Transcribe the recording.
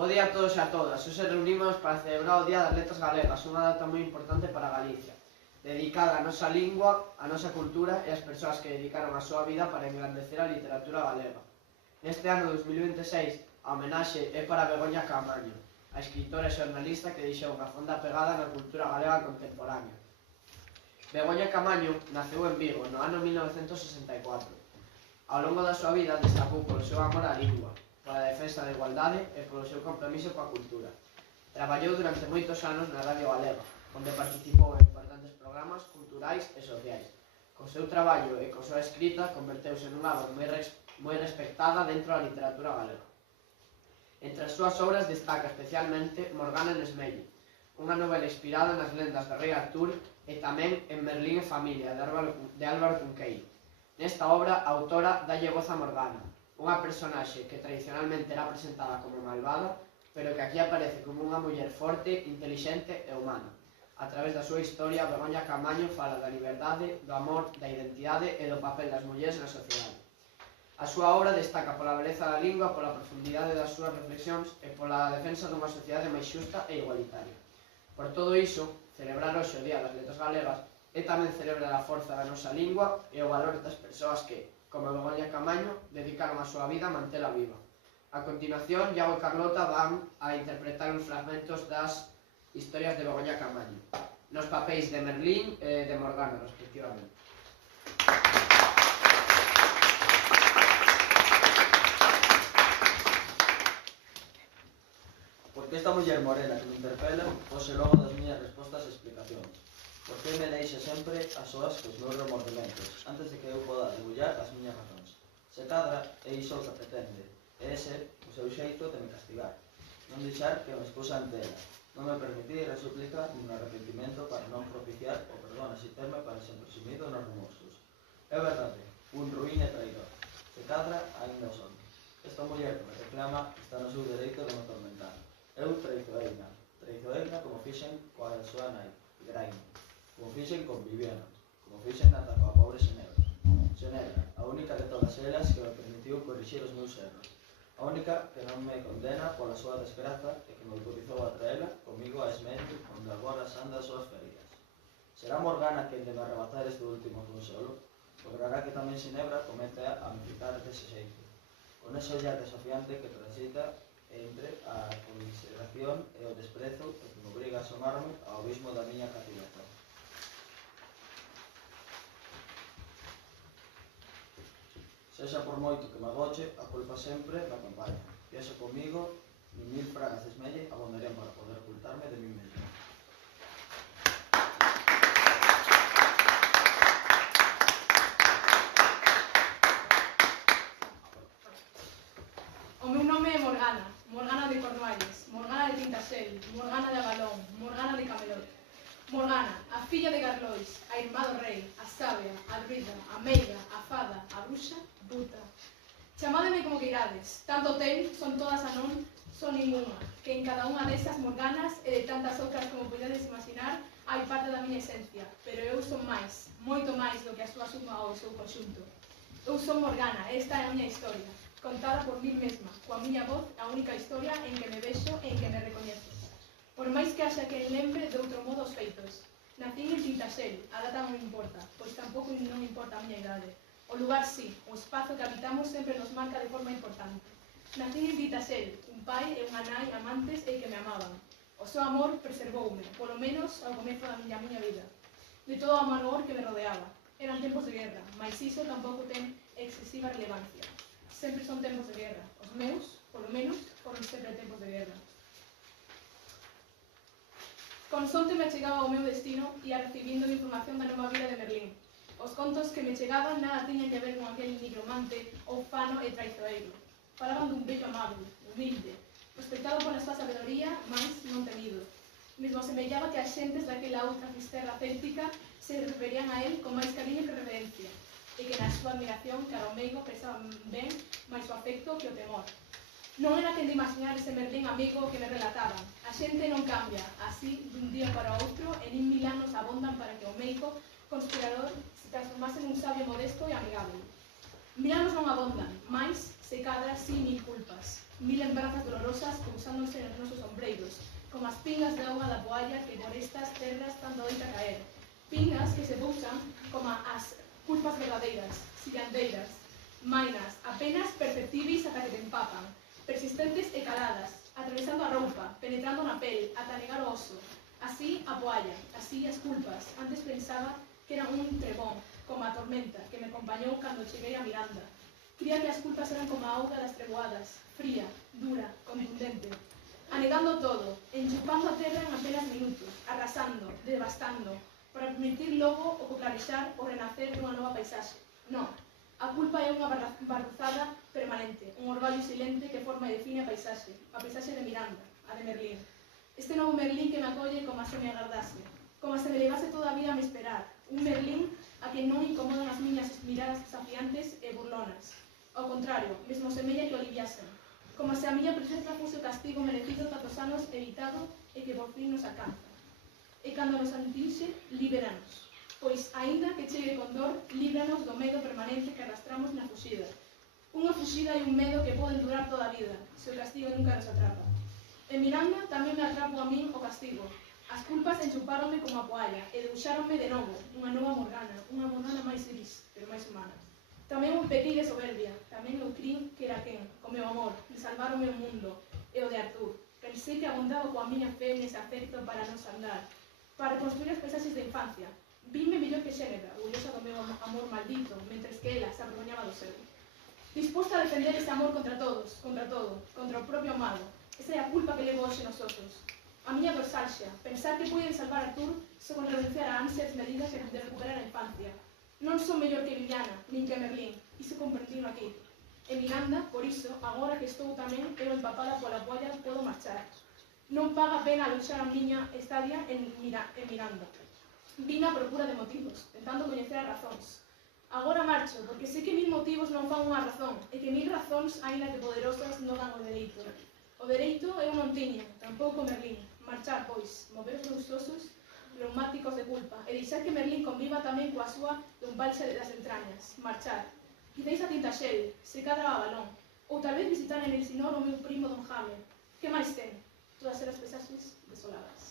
Bo día a todos e a todas. Hoxe reunimos para celebrar o Día das Letras Galegas, unha data moi importante para Galicia, dedicada á nosa lingua, á nosa cultura e ás persoas que dedicaron a súa vida para engrandecer a literatura galega. Neste ano 2026, a homenaxe é para Begoña Caamaño, a escritora e xornalista que deixou unha fonda pegada na cultura galega contemporánea. Begoña Caamaño naceu en Vigo no ano 1964. Ao longo da súa vida destacou polo seu amor á lingua, pola defensa da igualdade e polo seu compromiso coa cultura. Traballou durante moitos anos na Radio Galega, onde participou en importantes programas culturais e sociais. Co seu traballo e co súa escrita converteuse nunha voz moi respectada dentro da literatura galega. Entre as súas obras destaca especialmente Morgana en Esmello, unha novela inspirada nas lendas do rei Artur e tamén en Merlín e familia, de Álvaro Cunqueiro. Nesta obra, a autora dalle voz a Morgana, unha personaxe que tradicionalmente era presentada como malvada, pero que aquí aparece como unha muller forte, intelixente e humana. A través da súa historia, Begoña Caamaño fala da liberdade, do amor, da identidade e do papel das mulleres na sociedade. A súa obra destaca pola beleza da lingua, pola profundidade das súas reflexións e pola defensa dunha sociedade máis xusta e igualitaria. Por todo iso, celebrar hoxe o Día das Letras Galegas é tamén celebrar a forza da nosa lingua e o valor das persoas que, como Begoña Caamaño, dedicaron a súa vida a mantela viva. A continuación, Iago e Carlota van a interpretar uns fragmentos das historias de Begoña Caamaño, nos papéis de Merlín e de Morgana, respectivamente. Porque esta muller morena que me interpela pose logo das miñas respostas e explicacións. Por que me deixa sempre a soas cos meus remordementos, antes de que eu poda debullar as miñas razóns. Se cadra, é iso o que pretende, é ese o seu xeito de me castigar. Non deixar que me expusa ante ela, non me permitir a súplica nin arrepentimento para non propiciar o perdón así terme para sempre sumido nos remorsos. É verdade, un ruín e traidor. Se cadra, ainda o son. Esta muller que me reclama está no seu dereito de me atormentar. Eu traizoeina como fixen coa súa nai, Graima, como fixen con Viviana, como fixen ata coa pobre Xenebra. Xenebra, a única de todas elas que me permitiu corrixir os meus erros, a única que non me condena pola súa desgraza e que me autorizou a traela comigo a Esmello, onde agora sanda as súas feridas. Será Morgana quen de me arrebatar este último consolo? Logrará que tamén Xenebra comece a me ficar dese xeito, con ese ollar desafiante que transita entre a conmiseración e o desprezo que me obriga a asomarme ao abismo da miña cativeza. Sexa por moito que me agoche, a culpa sempre me acompaña. Pienso comigo, nin 1000 fragas desmelle abondarán para poder ocultarme de mí mesmo. O meu nome é Morgana, Morgana de Cornualles, Morgana de Tintasel, Morgana de Avalón, Morgana de Camelot. Morgana, a filla de Garlois, a irmá do rei, a sabia, a druida, a meiga, a fada, a bruxa, puta. Chamádeme como queirades, tanto ten, son todas a non, son ninguna, que en cada unha destas Morganas e de tantas outras como podedes imaginar, hai parte da miña esencia, pero eu son máis, moito máis do que a súa suma ou o seu conxunto. Eu son Morgana, esta é a miña historia, contada por mí mesma, coa miña voz, a única historia en que me vexo e en que me recoñezo. Por máis que haxa que lembre de outro modo os feitos. Nacín en Tintasel, a data non importa, pois tampouco non importa a miña idade. O lugar sí, o espazo que habitamos sempre nos marca de forma importante. Nacín en Tintasel, un pai e unha nai amantes e que me amaban. O seu amor preservoume, polo menos ao comezo da miña vida, de todo o amargor que me rodeaba. Eran tempos de guerra, mas iso tampouco ten excesiva relevancia. Sempre son tempos de guerra. Os meus, polo menos, foron sempre tempos de guerra. Consonte me chegaba ao meu destino e a recibindo a información da nova vida de Merlín. Os contos que me chegaban nada tiñan que ver con aquel nigromante ou fano e traizoeiro. Falaban dun vello amable, humilde, respectado pola súa sabedoría, mas non temido. Mesmo semellaba que as xentes daquela outra fisterra céltica se referían a él con máis cariño que reverencia, e que na súa admiración cara ao meigo pesaban ben máis o afecto que o temor. Non era quen de imaginar ese Merlín amigo que me relataban. A xente non cambia, así, dun día para outro, e nin 1000 anos abondan para que o meigo conspirador se transformase nun sabio modesto e amigable. Miranos non abondan, mais, se cadra, si mil culpas, mil lembranzas dolorosas pousándose nos nosos ombreiros, como as pingas de auga da poalla que por estas terras tanto doita caer, pingas que se pousan como as culpas verdadeiras, sillandeiras, mainas, apenas perceptíveis ata que te empapan, persistentes e caladas, atravesando a roupa, penetrando na pel, ata negar o oso. Así a poalla, así as culpas. Antes pensaba que era un trebón, como a tormenta, que me acompañou cando cheguei a Miranda. Cría que as culpas eran como a auga das treboadas, fría, dura, contundente, anegando todo, enchupando a terra en apenas minutos, arrasando, devastando, para permitir logo o clarear o renacer dunha nova paisaxe. Non, a culpa é unha barruzada permanente, un orballo silente que forma e define a paisaxe de Miranda, a de Merlín. Este novo Merlín que me acolle como se me agardase, como se me levase toda a vida a me esperar, un Merlín a que non incomodan as miñas miradas desafiantes e burlonas. Ao contrario, mesmo semella que o aliviasen, como se a miña presenza fose o castigo merecido tantos anos evitado e que por fin nos alcanza. E cando nos atinxe, libéranos, pois, aínda que chegue con dor, líbranos do medo permanente que arrastramos na fuxida. Unha fuxida e un medo que poden durar toda a vida, se o castigo nunca nos atrapa. En Miranda tamén me atrapo a min o castigo. As culpas enchupáronme como a poalla e debuxáronme de novo, unha nova Morgana máis gris, pero máis humana. Tamén un pequei de soberbia, tamén eu crin que era quen, co meu amor, de salvar o meu mundo, e o de Artur. Pensei que abondaba coa miña fe nese afecto para nos andar, para reconstruir as paisaxes da infancia. Vime mellor que Xénebra, orgullosa do meu amor maldito, mentres que ela se avergoñaba do seu. Disposta a defender ese amor contra todos, contra todo, contra o propio amado. Esa é a culpa que levo hoxe nos osos. A miña dorsalxia, pensar que puiden salvar a Artur só con renunciar a ansias medidas de recuperar a infancia. Non son mellor que Viviana, nin que Merlín, iso comprendino aquí. En Miranda, por iso, agora que estou tamén eu empapada pola polla, podo marchar. Non paga pena aloxar a miña estadia en Miranda. Vin a procura de motivos, tentando coñecer as razóns. Agora marcho, porque sei que mil motivos non fan unha razón, e que mil razóns, aínda que poderosas, non dan o dereito. O dereito eu non tiña, tampouco Merlín. Marchar, pois, mover os meus osos reumáticos de culpa, e deixar que Merlín conviva tamén coa súa lumbalxa das entrañas. Marchar. Quizáis a Tintaxel, se cadra a Balón, ou tal vez visitar en el Sinor o meu primo Don Jame. Que máis ten? Todas eras paisaxes desoladas.